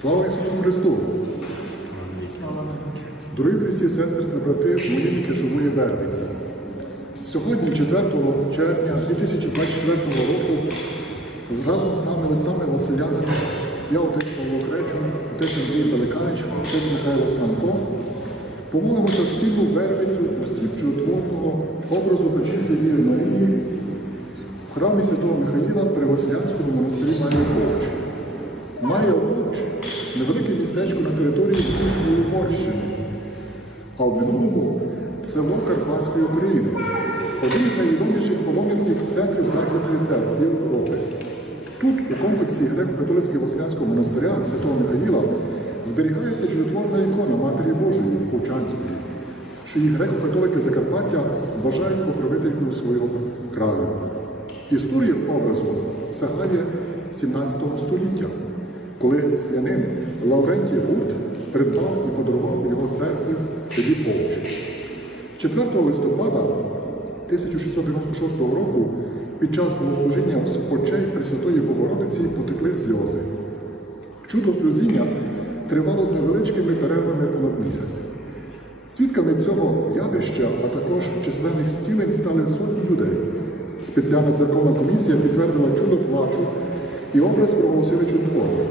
Слава Ісусу Христу! Дорогі Христі, сестри та брати, воїнки живої Вербиці. Сьогодні, 4 червня 2024 року, разом з нами отцями Василянами, я отець Павло Кречун, отець Андрій Пеликанич, отець Михайло Станко, помолимося спільну вербицю у стіп чудотворного образу Пречистої Діви Марії в храмі Святого Михаїла при Василянському монастирі Повч. Марія Повч невелике містечко на території Київської Угорщини, а в минулому село Карпатської України, один з найвідоміших паломницьких центрів Західної церкви Європи. Тут, у комплексі греко-католицького Василянського монастиря Святого Михаїла, зберігається чудотворна ікона Матері Божої Повчанської, що її греко-католики Закарпаття вважають покровителькою свого краю. Історія образу сягає 17 століття, коли свянин Лаврентій Гурт придбав і подарував його церкві в селі Повч. 4 листопада 1696 року під час богослужіння з очей Пресвятої Богородиці потекли сльози. Чудо сльозіння тривало з невеличкими перервами понад місяць. Свідками цього явища, а також численних стілень стали сотні людей. Спеціальна церковна комісія підтвердила чудо плачу і образ проголосили чудотворно.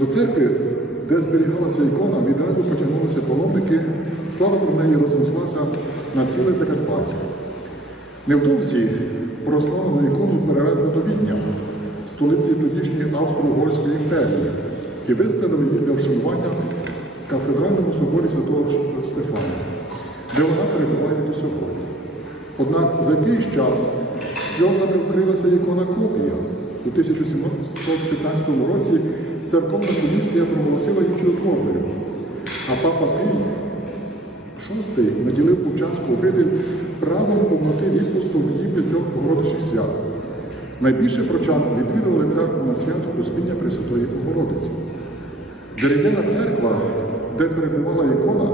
До церкви, де зберігалася ікона, відразу потягнулися паломники, слава про неї рознеслася на ціле Закарпаття. Невдовзі прославлену ікону перевезли до Відня, столиці тодішньої Австро-Угорської імперії, і виставили її для вшанування кафедральному соборі Святого Стефана, де вона перебуває до сьогодні. Однак за якийсь час сльозами вкрилася ікона копія. У 1715 році церковна комісія проголосила її чудотворною, а папа Пій VI наділив Пучанську обитель правом повноти відпусту в дні п'ятьох Богородичних свят. Найбільше прочан відвідували церкву на свято Успіння Пресвятої Богородиці. Дерев'яна церква, де перебувала ікона,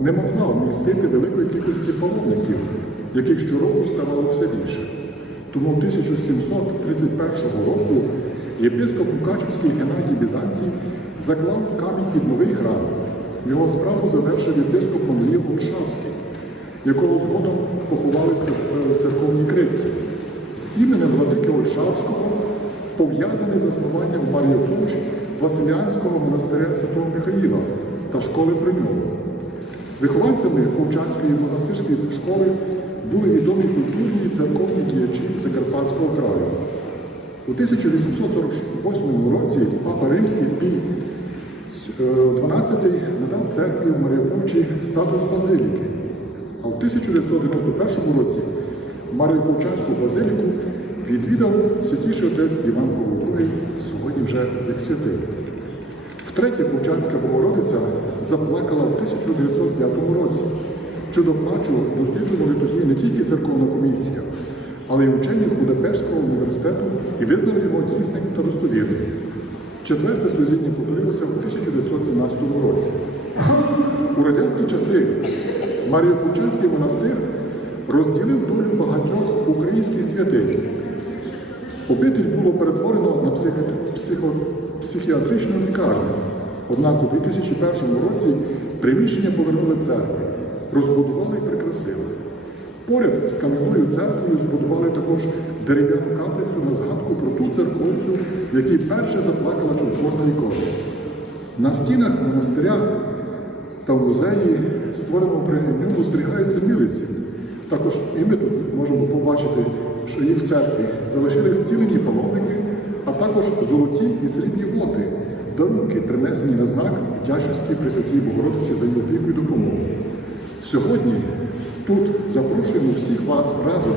не могла вмістити великої кількості паломників, яких щороку ставало все більше. Тому 1731 року єпископ Мукачівський Геннадій Бізанцій заклав камінь під новий храм. Його справу завершив єпископ Лев Варшавський, якого згодом поховали в цер- церковній крипті. З іменем владики Ольшавського пов'язаний заснуванням Маріуполь Василянського монастиря Святого Михаїла та школи при ньому. Вихованцями Ковчанської монастирської школи були відомі культурні і церковні діячі Закарпатського краю. У 1848 році Папа Римський Пій XII надав церкві в Маріупольчі статус базиліки, а в 1991 році Маріуполчанську базиліку відвідав святіший отець Іван Павло II, сьогодні вже як святий. Втретє Повчанська Богородиця заплакала в 1905 році. Чудо плачу досліджували тоді не тільки церковна комісія, але й учені з Будапештського університету і визнали його дійсним та достовірним. Четверте сльозіння повторилося в 1917 році. У радянські часи Маріупольчанський монастир розділив долю багатьох українських святинь. Обитель було перетворено на психо- психо- психіатричну лікарню. Однак у 2001 році приміщення повернули церкві, розбудували і прикрасили. Поряд з кам'яною церквою збудували також дерев'яну каплицю на згадку про ту церковцю, в якій перше заплакала чудотворна ікона. На стінах монастиря та музеї, створеному при ньому, зберігаються мілиці. Також і ми тут можемо побачити, що і в церкві залишились зцілені паломники, а також золоті і срібні води, дарунки, принесені на знак вдячності Пресвятій Богородиці за її опіку і допомогу. Сьогодні тут запрошуємо всіх вас разом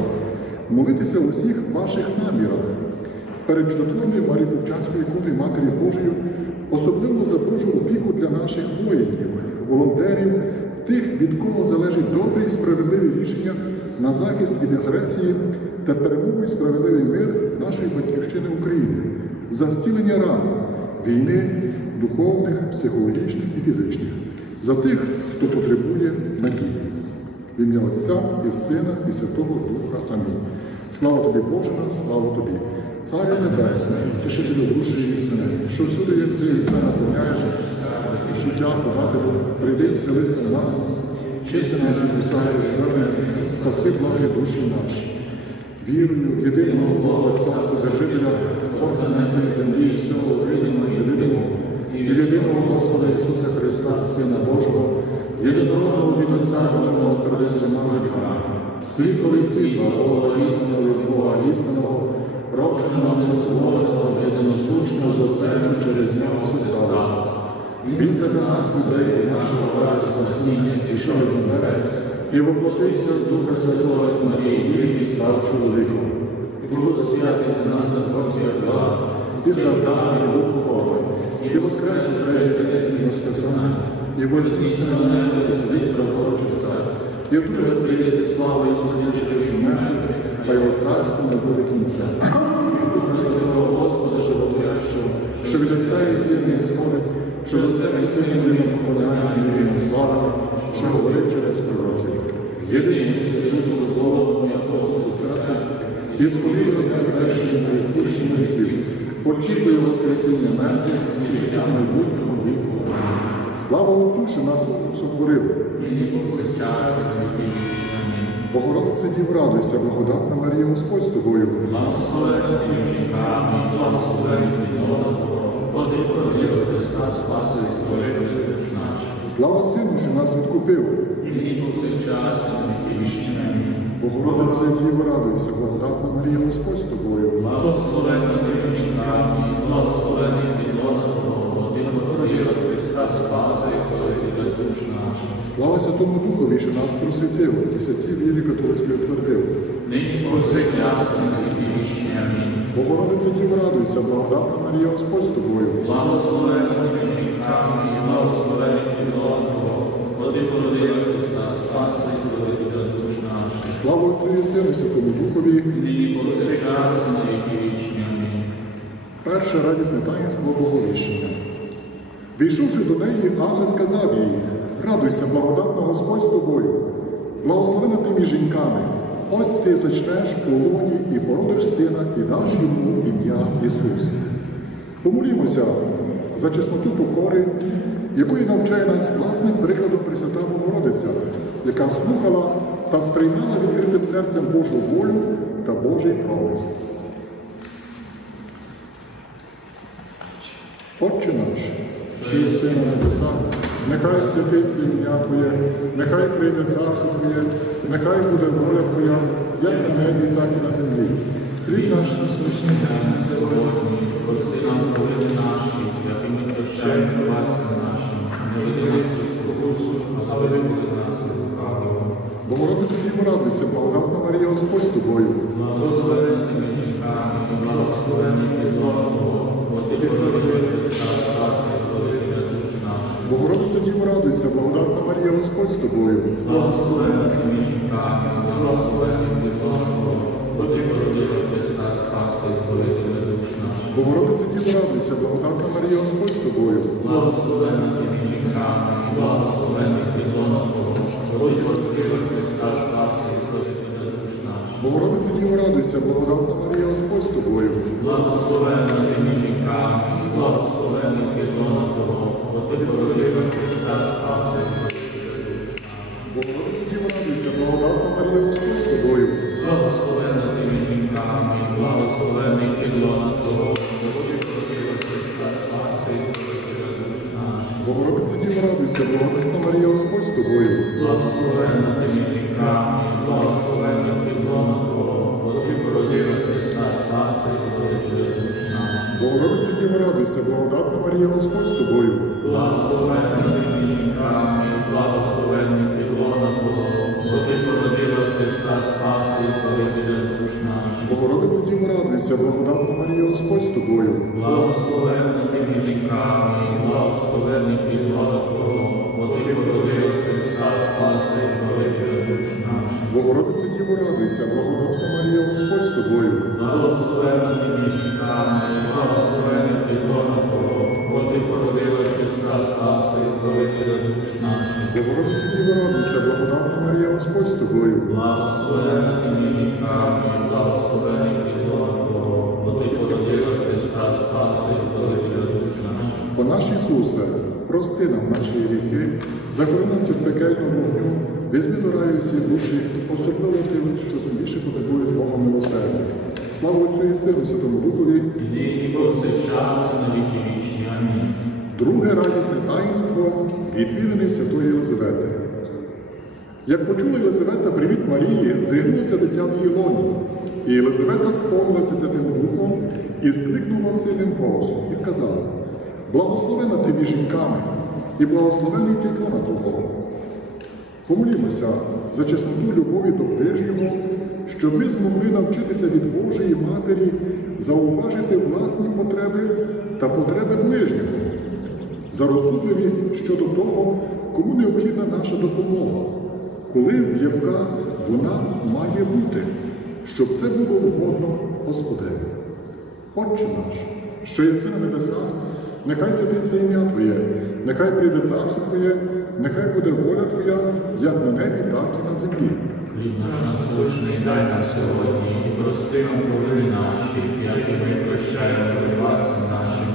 молитися у всіх ваших намірах перед чудотворною Марії Повчанською іконою Матері Божою, особливо за Божу опіку для наших воїнів, волонтерів, тих, від кого залежить добрі і справедливі рішення на захист від агресії та перемогу і справедливий мир нашої батьківщини України, за зцілення ран, війни, духовних, психологічних і фізичних, за тих, хто потребує надії. В ім'я Отця і Сина, і Святого Духа. Амінь. Слава тобі, Боже наш, слава тобі. Царю Небесний, тішителю душі і істини, що всюди є сили, все наповняєш, життя подателю, прийди, вселися в нас, чисти нас від усього звернення, спаси благі душі наші. Вірую в єдиного Бога Отця Вседержителя, Творця неба і землі, і всього видимого і невидимого, і в єдиного Господа Ісуса Христа, Сина Божого, єдинородного від Отця Божого перед усіма віками, світло від світла, Бога істинного Бога істинного, родженого, сотвореного, єдиносущного, до церкви через нього все сталося. Він за нас людей нашого ради спасіння, зійшов з небес, і воплотився з Духа Святого як Марії і став чоловіком. І був святий за нас за Божія плата, і страждав, і був похований, і воскрес у третій день Воскресання, і вознісся на небо, і сидить праворуч Отця. І друге прийде зі славою судячих і мертвих, а його царство не буде кінця. І Духа Святого Господа, животворящого, що від Отця і Сина і сходить, що за це і сильно ним поклоняємо і йому слава, що говорив через пророків. Єдині святу дозволеному апостолу церкви, і сповідує найкращим найпущим гріхів, очікує Воскресіння мертвих і життя майбутнього віку. Слава Отцю, що нас сотворив. Богородице Дів, радуйся, благодатна Марія Господь з тобою. Благословенна Твого, Води Христа, спаси і збавителя душ. Слава Сину, що нас відкупив. І повсякчас, і вічні. Амінь. Богородице Дів, радуйся, благодатна Марія Господь з тобою. Благословенна ти жінками, благословенна пліднота Твого, Слава Святому Духові, що нас просвітив, і святі вірі католицької твердив. Нині повсякчас, і на віки вічні. Амінь. Богородице Дів, радуйся, благодатна Марія Господь з тобою. Благословенна ти жінками, благословенна пліднота Твого, Води породила Христа, спаси і збавителя душ наших. Слава Отцю і Сину, Святому Духові. Нині повсякчас на віки вічні. Амінь. Перше радісне таїнство Боговіщення. Війшовши до неї, ангел сказав їй, радуйся, благодатна Господь з тобою, благословена ти між жінками, ось ти зачнеш у лоні і породиш сина, і даш йому ім'я Ісус. Помолімося за чесноту покори, якої навчає нас власним прикладом Пресвята Богородиця, яка слухала та сприймала відкритим серцем Божу волю та Божий промисел. Отче наш, що єси на небесах, нехай святиться ім'я Твоє, нехай прийде царство Твоє, нехай буде воля Твоя, як на небі, так і на землі. Хліб наш насущний Дай нам сьогодні, прости нам провини наші, як і ми прощаємо винуватцям нашим. Не веди нас у спокусу, але визволи нас від лукавого. Богородиця Діво, радуйся, благодатна Марія Господь з тобою. Благословенна ти між жінками, і благословенний пліднота Твого, бо ти Христа, наших. Богородиця Діво, радуйся, благодатна Марія Господь з тобою. Благословенна ти між жінками, і благословенний пліднота Твого, ти породила Христа, спаси і збавителя душ наших. Богородиця Діво, радуйся, благодатна Марія Господь з тобою. Благословенна ти між жінками, і благословенний плідона Твого, ти породила Христа, спаси і збавителя Богородиця Діво, радуйся, благодатна Марія Господь з тобою. Благословенна ти між жінками, і благословенний плідона Твого, бо ти породила Христа, наших. Богородиця Діво, радуйся, благодатна Марія Господь з тобою. Благословенна ти між жінками, і благословенний плідона Твого, бо ти породила Христа, спаси і. Богородиця Діво, радуйся, благодатна Марія Господь з тобою. Благословенна ти між жінками, і Богородиця Діво, радуйся, благодатна Марія Господь з тобою. Благословенна ти між жінками, і благословенний плідона Твого, бо ти породила Христа Спаси і Збавителя душ наших. Богородиця Діво, радуйся, благодатна Марія Господь з тобою. Благословенна ти між жінками, і благословенний плідона Твого, бо ти породила Христа Спаси і Збавителя душ наших. Богородиця Діво, радуйся, благодатна Марія Господь з тобою. Благословенна ти між жінками, і благословенний плідона Твого, бо ти породила Христа і Збавителя душ наших. Богородиця Діво, благодатна Марія Господь з тобою. Благословенна між жінками, і благословенний плідона Твого, бо ти спаси і збавителя душ наших. О наш Ісусе, прости нам наші гріхи, захорони нас від пекельного вогню, візьми до раю всі душі, особливо тим, що більше потребує Твого милосердя. Слава Отцю і Сину, Святому Духові, нині повсякчас і на віки вічні. Амінь. Друге радісне таїнство відвіданий Святої Єлизавети. Як почула Єлизавета привіт Марії, здригнулося дитя в її лоні. І Єлизавета сповнилася Святим Духом і скликнула сильним голосом і сказала: Благословена ти між жінками, і благословений плід лона Твого. Помолімося за чесноту любові до ближнього, щоб ми змогли навчитися від Божої Матері зауважити власні потреби та потреби ближнього, за розсудливість щодо того, кому необхідна наша допомога, коли в яка вона має бути, щоб це було угодно Господеві. Отче наш, що єси на небесах, нехай святиться ім'я Твоє, нехай прийде царство Твоє, нехай буде воля Твоя, як на небі, так і на землі. Хліб наш насущний дай нам сьогодні, і прости нам провини наші, як і ми прощаємо винуватцям нашим,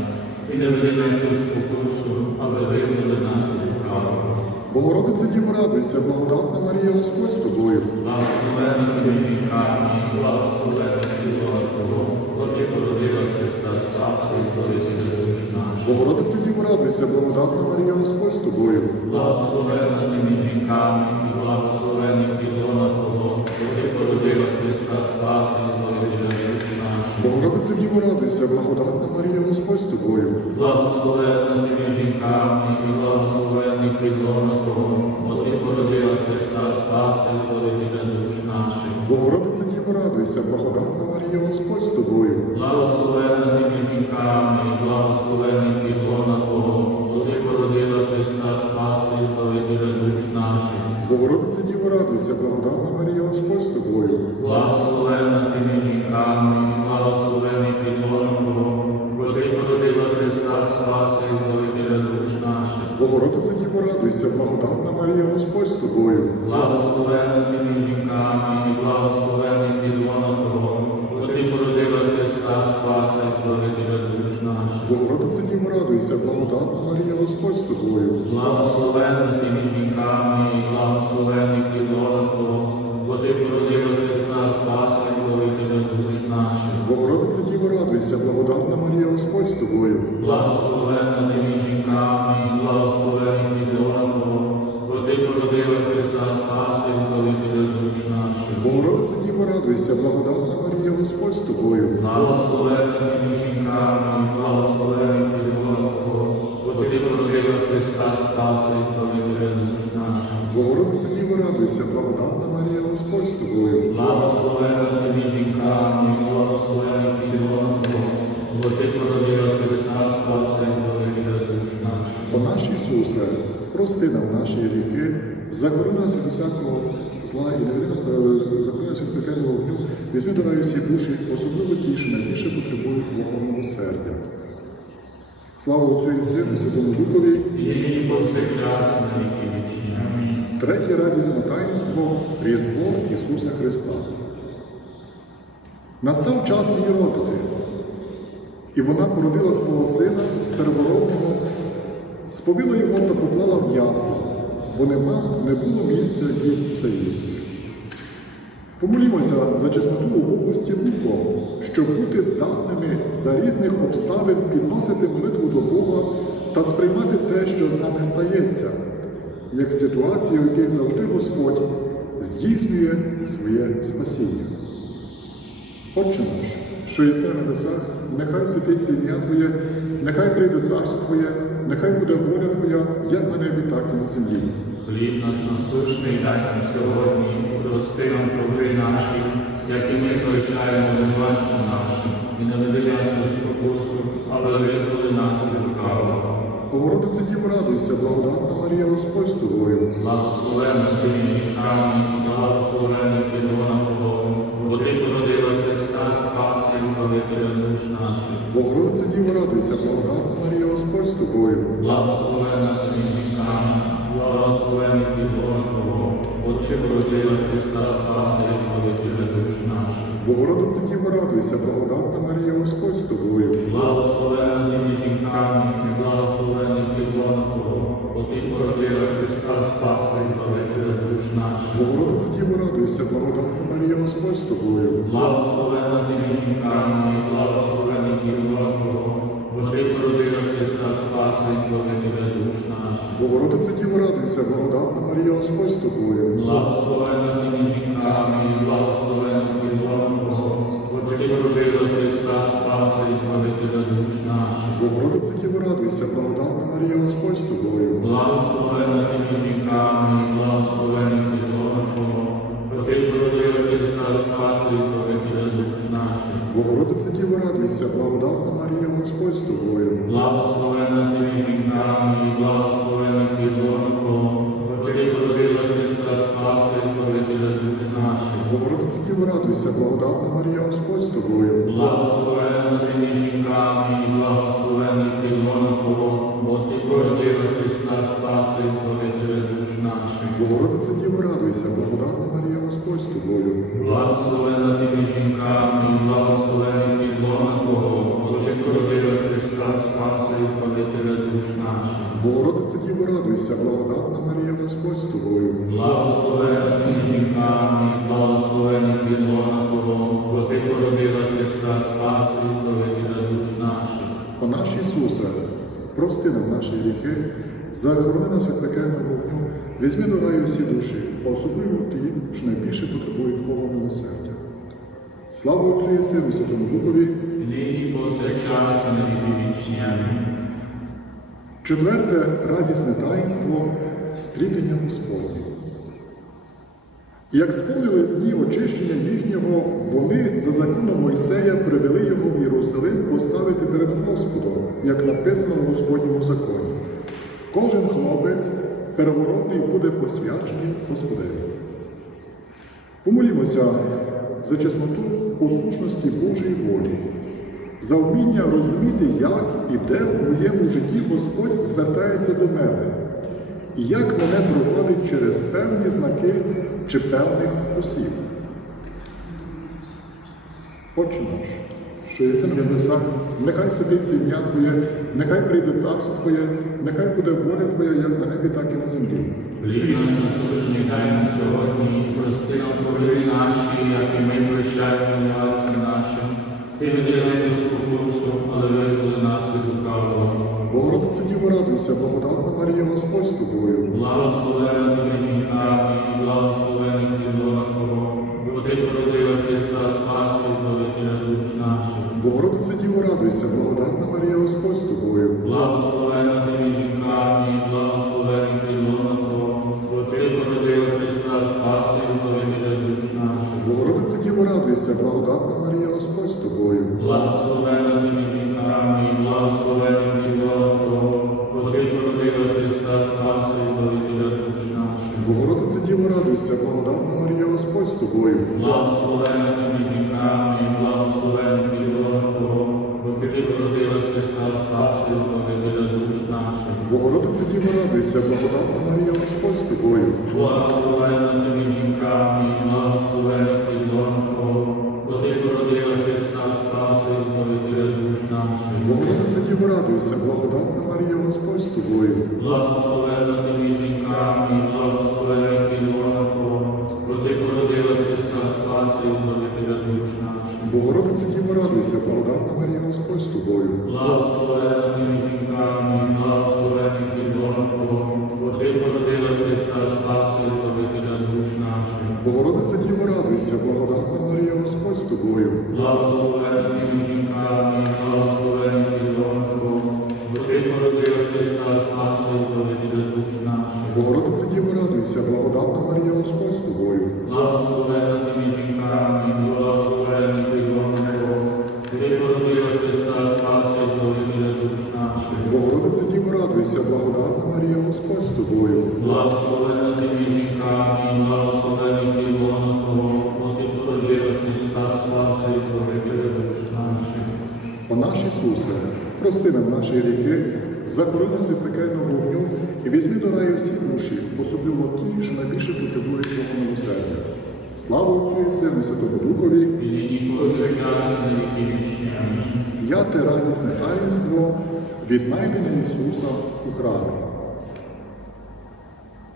і не веди нас у спокусу, але визволи нас від лукавого. Богородице Діво радуйся, благодатна Марія Господь з тобою. Благословенна ти між жінками, і благословенна цілого Твого, от породила Христа Спаса і Збавителя душ наших. Богородице Діво радуйся, благодатна Марія Господь з тобою. Благословенна ти жінками, і благословенний підлона Твого, і породила Христа Спаса і Збавителя душ наших. Богородице Діво радуйся, благодатна Марія Господь з тобою. Благословенна ти між жінками, і благословенний підлона Твого, от і породила Христа Спаса і Збавителя душ наших. Богородице Діво радуйся, благодатна Марія Господь з тобою. Благословенна ти між жінками, і благословенний підлона Твого, от і породила Христа Спаса і Збавителя душ наших. Богородице Діво радуйся, благодатна Марія Господь з тобою. Благословена ти між жінками, благословений підлона Твого, от породила Христа Спаса і Збавителя душ наших. Богородице Діво радуйся, благодатна Марія Господь з тобою. Благословена ти між жінками, і Богородице Діво радуйся, благодатна Марія Господь з тобою. Благословенна ти між жінками, і благословенний підлона Твого, от і породила Христа Спаса і Збавителя душ наших. Богородице Діво радуйся, благодатна Марія Господь з тобою. Благословенна ти між жінками, і благословенний підлона Твого, от і породила Христа Спаса і Збавителя душ наших. Богородице Діво радуйся, благодатна Марія Господь з тобою. Благословенна благодатна Марія Господь з тобою. Благословенна ти між жінками, і благословенний підлона Твого, от і породила Христа Спаса і Збавителя душ наших. О наш Ісусе, прости нам наші гріхи, захорони нас від усякого зла і е, захорони нас від пекельного вогню, візьми до раю всі душі, особливо ті, що найбільше потребують Твого милосердя. Слава Отцю і Сину, Святому Духові. І повсякчас на віки вічні. Третє радісне таїнство Різдво Ісуса Христа. Настав час її родити, і вона породила свого сина первородного, сповила його та поклала в ясла, бо нема, не було місця їм заїсти. Помолімося за чесноту убогості духом, щоб бути здатними за різних обставин підносити молитву до Бога та сприймати те, що з нами стається, як ситуації, в яких завжди Господь здійснює своє спасіння. Отче наш, що єси на небесах, нехай святиться ім'я Твоє, нехай прийде царство Твоє, нехай буде воля Твоя, як на небі, так і на землі. Хліб наш насущний дай нам сьогодні, прости нам провини наші, як і ми прощаємо винуватцям нашим, і не веди нас у спокусу, але визволи нас від лукавого. Богородице Діво радуйся, благодатна Марія Господь з тобою. Благословенна ти між жінками, і благословенний підлона Твого, бо ти породила Богородице Діво радуйся, благодатна Марія Господь з тобою. Благословенна ти жінками, благословений підлога Твого, бо Ти породила Христа Спаса і Збавителя душ наших. Богородице Діво, радуйся, благодатна Марія, Господь з тобою. Благословена ти між жінками, і благословений підлога Твого, бо Ти породила Христа Спаса і Збавителя душ наших. Богородице Діво, радуйся, благодатна Марія, Господь з тобою. Благословена ти між жінками, наших. Богородице Діво, радуйся, благодатна Марія, Господь з тобою. Благословена ти між жінками, і благословений підлога Твого, бо Ти породила Христа Спаса і Збавителя душ наших. Богородице Діво, радуйся, благодатна Марія, Господь з тобою. Благословена ти між жінками, і благословений підлога Твого, бо Ти породила Христа Спаса і Збавителя душ наших. Богородице Діво, радуйся, благодатна Марія, Господь з тобою. Благословена наших. Радуйся, благодатна Марія, Господь з тобою. Благословена ти між жінками, і благословений підлога Твого, бо Ти породила Христа і Збавителя душ наших. Богородице Діво, радуйся, благодатна Марія, Господь з тобою. Благословена ти між жінками, і благословений підлога Твого, бо Ти породила Христа і Збавителя душ наших. Богородице Діво, радуйся, благодатна Марія, Господь з тобою. Благословена ти жінками, і благословений підлога Твого, бо Ти породила Христа Спаса і Збавителя душ наших. О наш Ісусе, прости нам наші гріхи, захорони нас від пекельного вогню, візьми до раю всі душі, а особливо ті, що найбільше потребують Твого милосердя. Слава Отцю і Сину, Святому Духові. Нині повсякчас на віки вічні. Амінь. Четверте радісне таїнство стрітення Господнє. І Як сповнились дні очищення їхнього, вони за законом Мойсея привели його в Єрусалим поставити перед Господом, як написано в Господньому законі. Кожен хлопець переворотний буде посвячений Господеві. Помолімося за чесноту послушності Божої волі, за вміння розуміти, як і де в моєму житті Господь звертається до мене, і як мене проводить через певні знаки чи певних осіб. Отче наш, що єси на небесах, нехай святиться ім'я Твоє, нехай прийде царство Твоє, нехай буде воля Твоя, як на небі, так і на землі. Хліб наш насущний дай нам сьогодні, і прости нам провини наші, як і ми прощаємо нашим. Ти виділяйся спокусу, але визволи нас від лукавого. Богородице Діво, радуйся, благодатна Марія, Господь з тобою. Благословена ти між жінками, благословена ти підлога Твого, бо Ти породила Христа Спаса і Збавителя душ наших. Богородице Діво, радуйся, благодатна Марія, Господь з тобою. Благословена Діво, радуйся, благодатна Марія, Господь з тобою. Благословена ти жінками, і благословений підлога Твого, бо Ти породила Христа Спаса і Збавителя душ наших. Богородице Діво, радуйся, благодатна Марія, Господь з тобою. Благословена ти жінками, і благословений підлога Твого, бо Ти породила Христа Спаса і Збавителя душ наших. Богородице Діво, радуйся, благодатна Марія, Господь з тобою. Благословена Діво, радуйся, благодатна О наш Ісусе, прости нам наші гріхи, захорони нас від пекельного вогню і візьми до раю всі душі, особливо ті, що найбільше потребують Твого милосердя. Слава Отцю і Сину і Святому Духові. Я те радісне таїнство віднайдення Ісуса у храмі.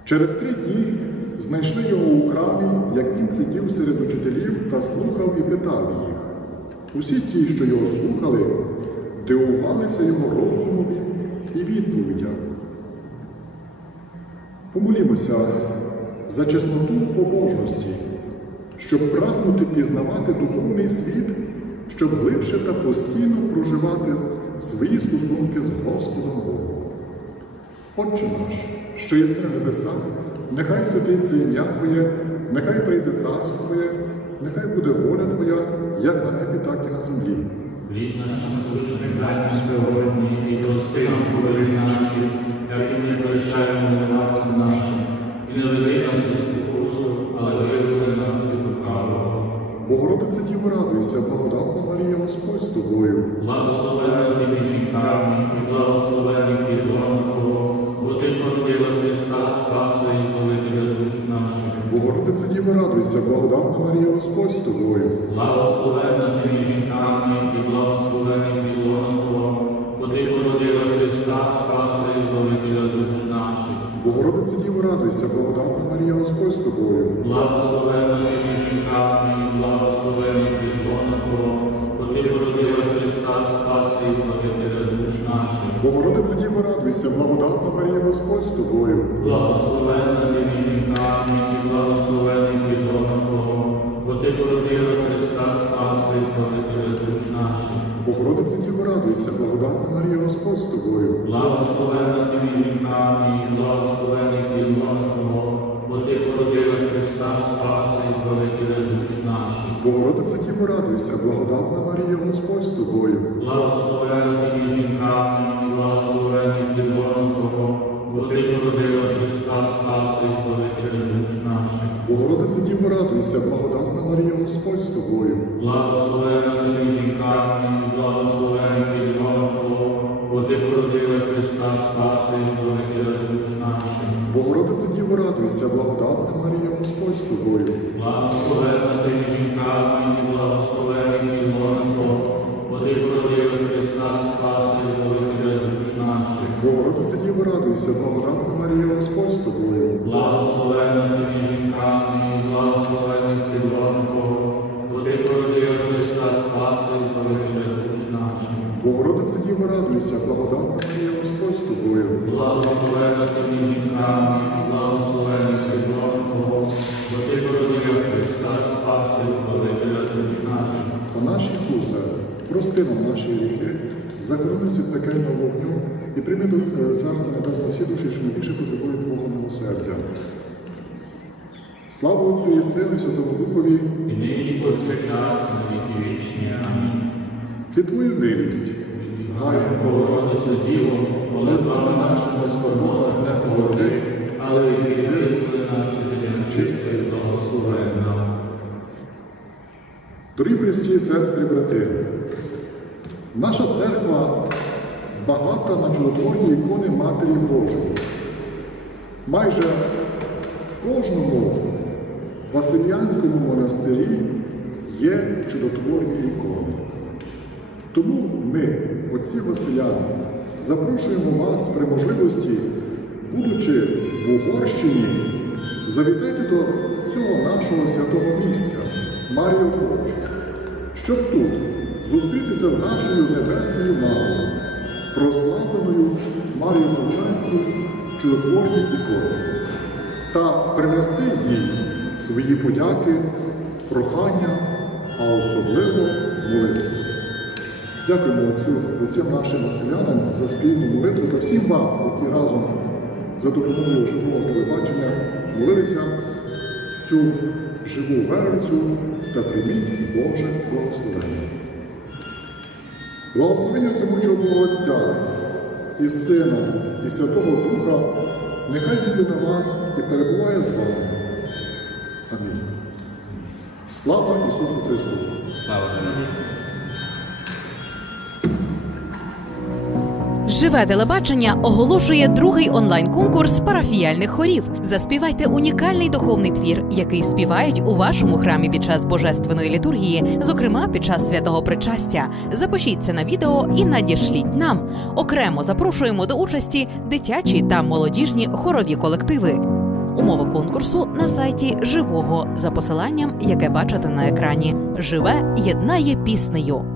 Через три дні знайшли його у храмі, як він сидів серед учителів та слухав і питав їх. Усі ті, що його слухали, дивувалися його розумові і відповідям. Помолімося за чесноту побожності, щоб прагнути пізнавати духовний світ, щоб глибше та постійно проживати свої стосунки з Господом Богом. Отче наш, що єси на небесах, нехай святиться ім'я Твоє, нехай прийде царство Твоє, нехай буде воля Твоя, як на небі, так і на землі. Хліб наш насущний дай нам сьогодні, і прости нам провини наші, як і ми прощаємо винуватцям нашим. І не веди нас у спокусу, але визволи нас від лукавого. Богородице Діво, радуйся, благодатна Марія, Господь з тобою. Благословена ти між жінками, і благословений підлога Твого, бо ти породила Христа, Спаса і. Богородице Діво, радуйся, благодатна Марія, Господь з тобою. Благословена ти між жінками, і благословений підлога Твого, бо ти породила Христа, Спаса і Збавителя душ наших. Богородице Діво, радуйся, благодатна Марія, Господь з тобою. Благословена ти між жінками, і благословений підлога Твого, бо ти породила Христа, Спаса і наших. Богородице Діво, радуйся, благодатна Марія, Господь з тобою. Благословенна ти між жінками, і благословений підлога Твого, бо ти породила Христа, Спаса і душ наших. Богородице Діво, радуйся, благодатна Марія, Господь з тобою. Благословенна ти між жінками, і благословений підлога Твого, Христа, Спаса і Збавителя душ наших. Богородице Діво, радуйся, благодатна Марія, Господь з тобою. Благословенна ти між жінками, і благословений підлога Твого, бо ти породила Христа, Спаса і Збавителя душ наших. Богородице Діво, радуйся, благодатна Марія, Господь з тобою. Благословенна ти між жінками, і благословений бо ти породила Христа, Спаса і Збавителя душ наших. Богородице Діво, радуйся, благодатна Марія, Господь з тобою. Благословенна ти жінками, і благословений Твого, бо ти породила Христа, Спаса і Збавителя душ наших. Богородице Діво, радуйся, благодатна Марія, Господь з тобою. Благословенна ти жінками, Богородице Діво, радуйся, благодатна Марія, Господь з тобою. Благословенна ти між жінками, і благословений підлога Твого, бо ти породила Христа, Спаса і Збавителя душ наших. О наш Ісусе, прости нам наші гріхи, захорони від пекельного вогню і прийми до е, царства небесного всі душі, що найбільше потребують Твого милосердя. Слава Отцю і Сину і Святому Духові, І нині повсякчас на віки вічні. Амінь. І Твою милість. Гай, Богородиця Діво, молитвами нашими скорботах не погорди, але й визволи нас від нечиста і благословенна. Дорогі Христі, сестри, брати, наша церква багата на чудотворні ікони Матері Божої. Майже в кожному Васильянському монастирі є чудотворні ікони. Тому ми, отці Василяни, запрошуємо вас при можливості, будучи в Угорщині, завітайте до цього нашого святого місця, Маріуполь, щоб тут зустрітися з нашою небесною мамою, прославленою Маріупольчанською чудотворній іконі, та принести їй свої подяки, прохання, а особливо молитву. Дякуємо отцям нашим Василянам за спільну молитву та всім вам, які разом за допомогою живого телебачення молилися цю живу вервицю та прийміть Боже благословення. Благословення всемучого Отця і Сина, і Святого Духа нехай зійде на вас і перебуває з вами. Амінь. Слава Ісусу Христу! Слава Тобі. Живе телебачення оголошує другий онлайн-конкурс парафіяльних хорів. Заспівайте унікальний духовний твір, який співають у вашому храмі під час божественної літургії, зокрема під час святого причастя. Запишіться на відео і надішліть нам. Окремо запрошуємо до участі дитячі та молодіжні хорові колективи. Умови конкурсу на сайті живого за посиланням, яке бачите на екрані. Живе єднає піснею.